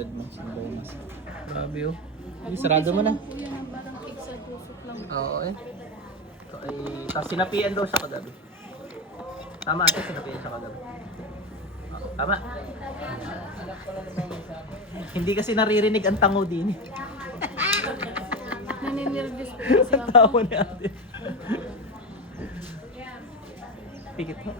katulad mo, Simbomas. Grabe oh. Sarado mo na. Oo eh. So, ay, tapos sinapian daw siya kagabi. Tama ate, sinapian siya kagabi. Tama. Hindi kasi naririnig ang tango din. Naninirgis po kasi Ang ako. tawa ni ate. Pikit mo.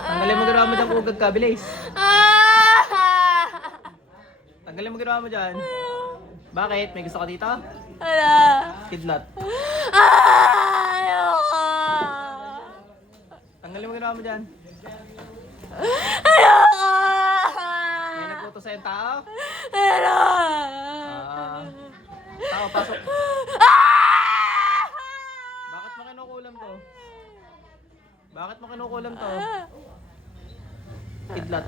Tanggalin mo ginawa mo dyan ugag ka, bilis. Tanggalin mo ginawa mo dyan. Bakit? May gusto ka dito? Wala. Kidlat. Ayoko. Tanggalin mo ginawa mo dyan. Ayoko. May nagputo sa'yo tao? Pero. Tao, pasok. Bakit mo kinukulam to? Bakit mo kinukulam to? Kidlat.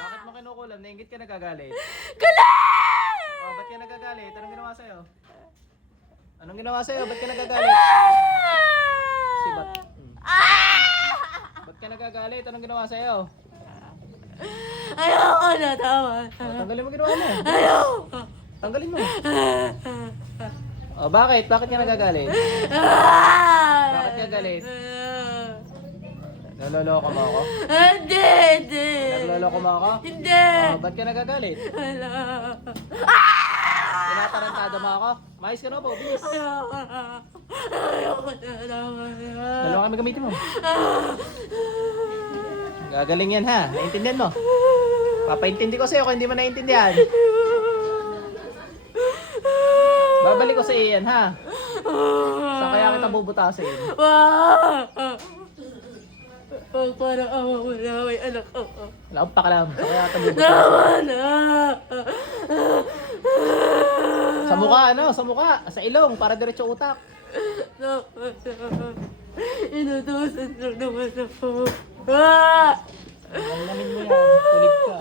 Bakit mo kinukulam? Nainggit ka nagagalit? Oh, ba't ka nagagalit? Anong ginawa sa'yo? Anong ginawa sa'yo? Ba't ka nagagalit? Sibat. Ba't ka nagagalit? Anong ginawa sa'yo? Ayoko na, tama. Oh, tanggalin mo ginawa mo. Ayoko. Tanggalin mo. Oh, bakit? Bakit ka nagagalit? Bakit ka galit? Naloloko mo ako? Hindi. Nagloloko mo ako? Hindi. Oh, ba't ka nagagalit? Wala. Tinatarantado mo ako? Mais ka na po, bilis. Ayoko na, tama na. Dalawa kami gamitin mo. Gagaling yan ha, naiintindihan mo. Papaintindi ko sa'yo kung hindi mo naiintindihan. Babalik ko sa iyo yan ha. Saan kaya kita bubutasin? Huwag parang awa mo na, may anak ako. Wala akong pakalam. Saan kaya kita bubutasin? Tama na. Sa mukha ano? Sa mukha. Sa ilong para diretso utak. Tama na. Inutusan lang naman ako. Namin mo yan. Tulig ka.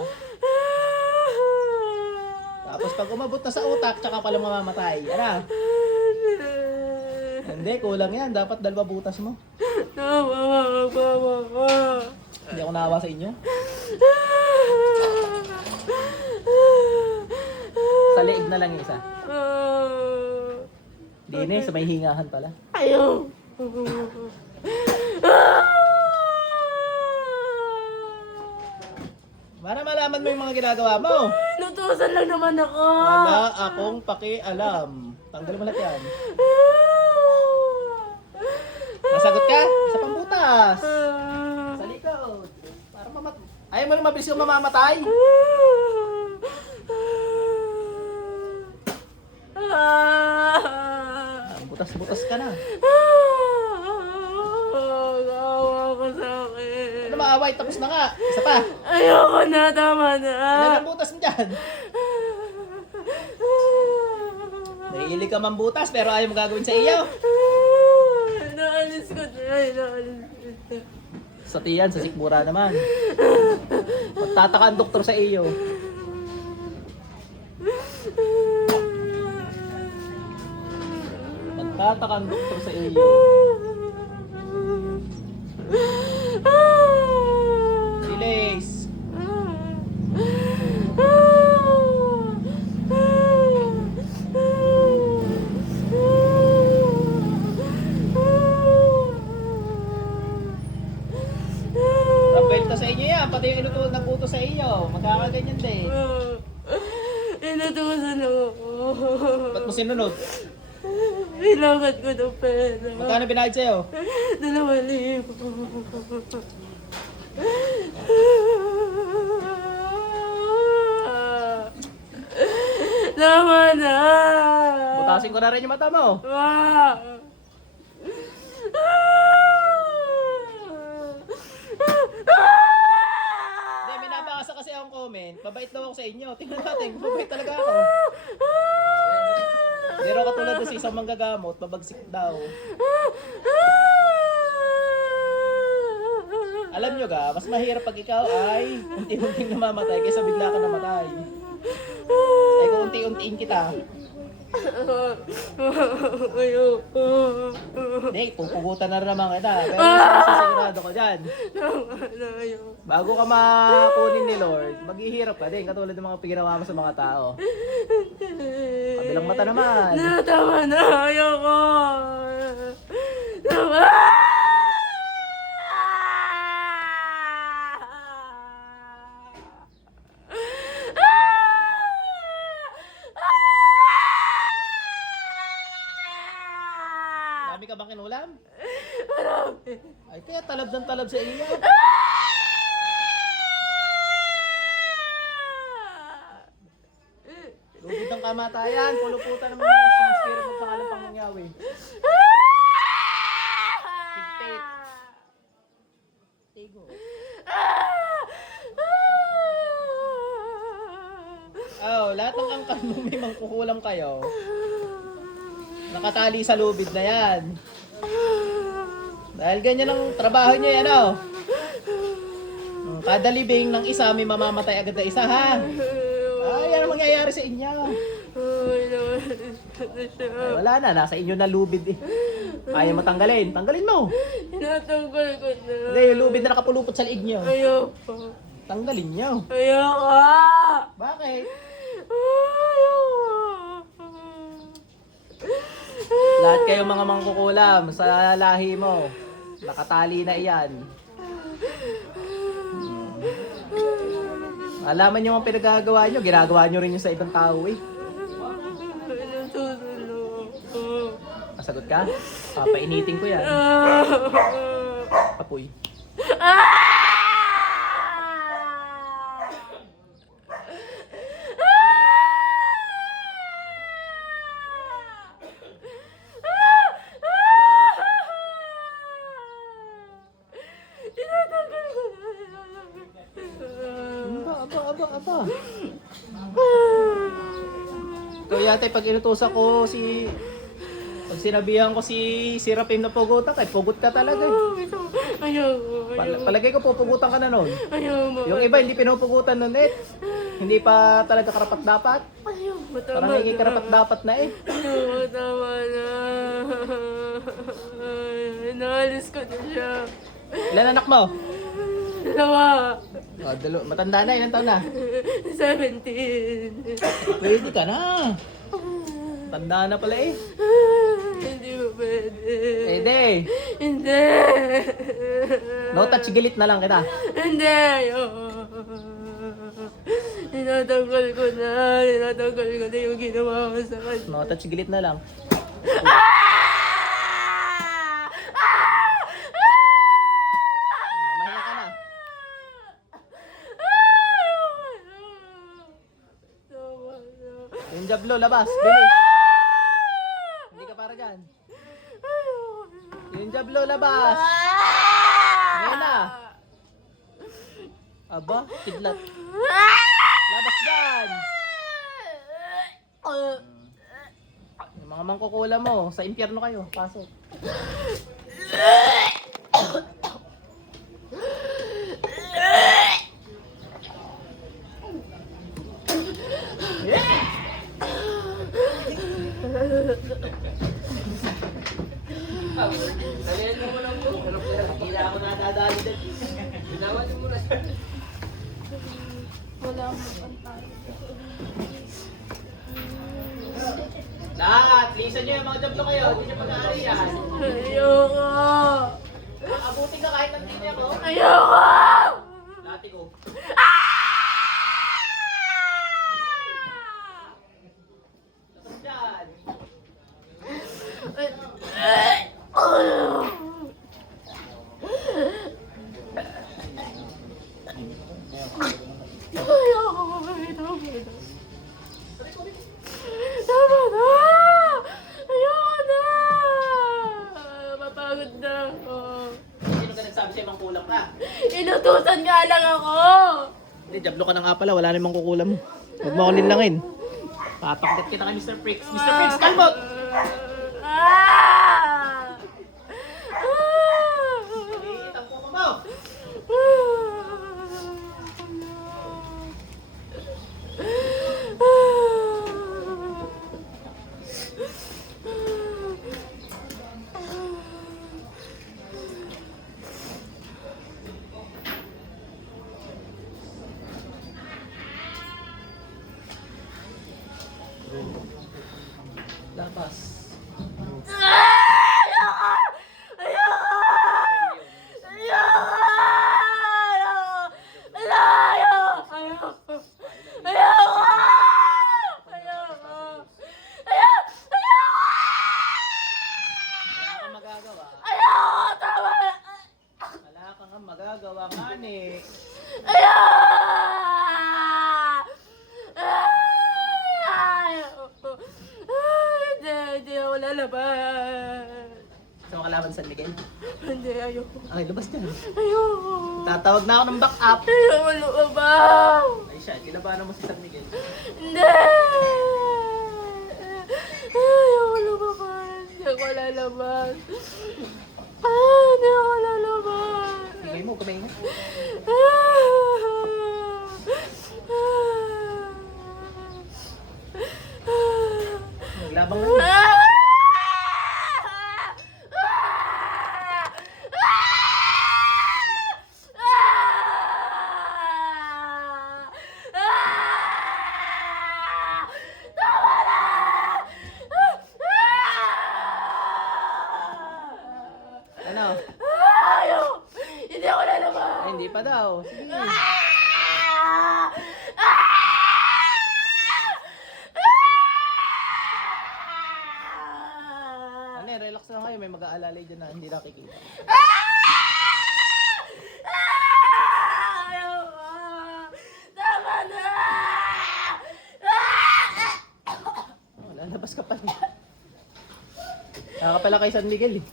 Tapos pag umabot na sa utak, tsaka pala mamamatay. Ano? Hindi, kulang yan. Dapat dalawa butas mo. Hindi ako naawa sa inyo. Sa leeg na lang yung isa. Di sa may hingahan pala. Ayaw. Para malaman mo yung mga ginagawa mo. Inutusan lang naman ako. Wala akong pakialam. Tanggal mo lahat yan. Nasagot ka? Isa pang butas. Sa likod. Para ayaw mo na mabilis yung mamamatay? Butas-butas ka na. Naawa ko sa akin. Ano maaway? Tapos na nga. Isa pa. Ayoko na, tama na. Ilan ang butas mo dyan? Nahilig ka mambutas pero ayaw mo gagawin sa iyo. Naalis ko na, naalis ko na. Sa tiyan, sa sikmura naman. Magtataka ang doktor sa iyo. Magtataka ang doktor sa iyo. Relax. Rabelta sa inyo yan, pati yung inutuan ng buto sa iyo. Magkakaganyan din. Inutusan ako. Ba't mo sinunod? Kailangan ko ng pera. Magkano binayad sa'yo? 2,000. Tama na. Butasin ko na rin yung mata mo. Hindi, may nabasa kasi akong comment. Mabait daw ako sa inyo. Tingnan natin kung mabait talaga ako. Hindi raw katulad na sa isang manggagamot, mabagsik daw. Alam nyo ga, mas mahirap pag ikaw ay unti-unting namamatay kaysa bigla ka namatay. Ay kung unti-untiin kita. Ayoko. Hindi, pupugutan na rin naman kita. Pero sigurado ko dyan. Ayoko. Bago ka makunin ni Lord, maghihirap ka din. Katulad ng mga ginawa mo sa mga tao. Kabilang mata naman. Tama na. Ayoko. Tama. Dami ka bang kinulam? Marami. Ay, kaya talab ng talab sa iyo. Lubid ng kamatayan, puluputan ng mga sumuspirit ng pangalan Pangangyawi. Tigtik. Tigo. Oh, lahat ng angkan mo may mangkukulam kayo. Nakatali sa lubid na yan. Dahil ganyan ang trabaho niyo yan, oh. Kada libing ng isa may mamamatay agad na isa, ha? Ay, ano mangyayari sa inyo? Ay, wala na, nasa inyo na lubid eh. Kaya mo tanggalin, tanggalin mo. Tinatanggal ko na. Hindi, yung lubid na nakapulupot sa liig nyo. Ayoko. Tanggalin nyo. Ayoko. Bakit? Ayoko. Lahat kayo mga mangkukulam sa lahi mo. Nakatali na iyan. Alaman nyo ang pinagagawa nyo, ginagawa nyo rin yung sa ibang tao eh. Masagot ka? Papainitin ko yan. Apoy. Aba. Ikaw yata pag inutusan ko pag sinabihan ko si Rapim na pugutan ka, pugot ka talaga eh. Ayoko. Palagay ko pupugutan ka na nun. Ayoko. Yung iba hindi pinupugutan nun eh. Hindi pa talaga karapat dapat. Ayoko. Parang hindi karapat dapat na eh. Ayoko. Tama na. Naalis ko na siya. Ilan anak mo? Dalawa. Oh, matanda na, ilang taon na? 17. Pwede ka na. Tanda na pala eh. Hindi mo pwede. Pwede. Hindi. No touch gilit na lang kita. Hindi. Ayoko. Tinatanggal ko na. Tinatanggal ko na yung ginawa ko sa kanya. No touch gilit na lang. Mamahinga ka na. Yung jablo, labas. Bilis. Hindi ka para dyan. Yung jablo, labas. Ngayon na. Aba, kidlat. Labas dyan. Yung mga mangkukula mo, sa impyerno kayo. Pasok. Dalihan mo mo lang po. Hindi ako nadadali din. Ginawa niyo muna. Wala akong pantay. Lahat, lisan nyo yung mga jablo kayo. Hindi nyo pag-aari yan. Ayoko. Abuti ka kahit ang tinya ko. Ayoko. Lati ko. Tapos dyan. Tama na! Ayoko na! Mapagod na ako. Sino ka nagsabi sa'yo mang kulang ka? Inutusan nga lang ako! Hindi, jablo ka na nga pala. Wala namang kukulam. Huwag mo akong linlangin. Papakdat kita kay Mr. Pricks. Mr. Pricks, kalmot! Iitang po mo. lalabas. Gusto mo kalaban San Miguel? Hindi, ayoko. Ay, labas ka. Ayoko. Tatawag na ako ng backup. Ayoko lumabas. Ay siya, kilabanan mo si San Miguel. Hindi. Ayoko lumabas. Hindi ako lalabas. Hindi ako lalabas. Tingay mo, kamay mo. Naglabang na. Ano? Hindi ako lalabas. Ay, hindi pa daw. Sige. Ano, relax lang kayo. May mag-aalalay dyan na hindi nakikita. Tama na! Oh, lalabas ka pala. Kaya ka pala kay San Miguel eh.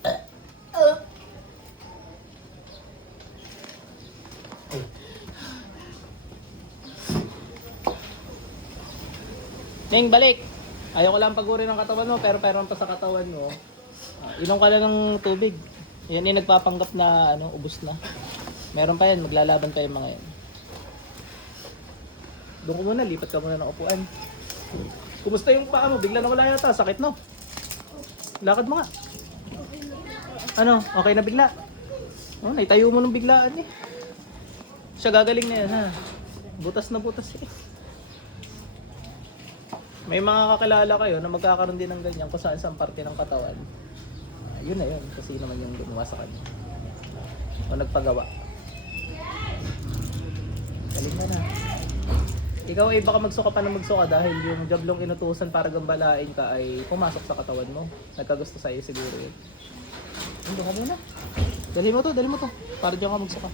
Neng, balik! Ayoko lang pagurin ng katawan mo, pero pa sa katawan mo. Inom ka lang ng tubig. Yan yung nagpapanggap na ubos na. Meron pa yan, maglalaban pa yung mga yan. Doon ko muna, lipat ka muna ng upuan. Kumusta yung paa mo? Bigla na wala yata, sakit no? Lakad mo nga. Ano, okay na bigla? Oh, naitayo mo nung biglaan eh. Siya gagaling na yan ha. Butas na butas eh. May mga kakilala kayo na magkakaroon din ng ganyan kung saan isang parte ng katawan. Yun na yun, kasi naman yung gumawa sa kanya. O nagpagawa. Galing na na. Ikaw ay baka magsuka pa na magsuka dahil yung jablong inutusan para gambalain ka ay pumasok sa katawan mo. Nagkagusto sa'yo siguro yun. Doon ka muna. Dali mo to. Para diyan ka magsuka.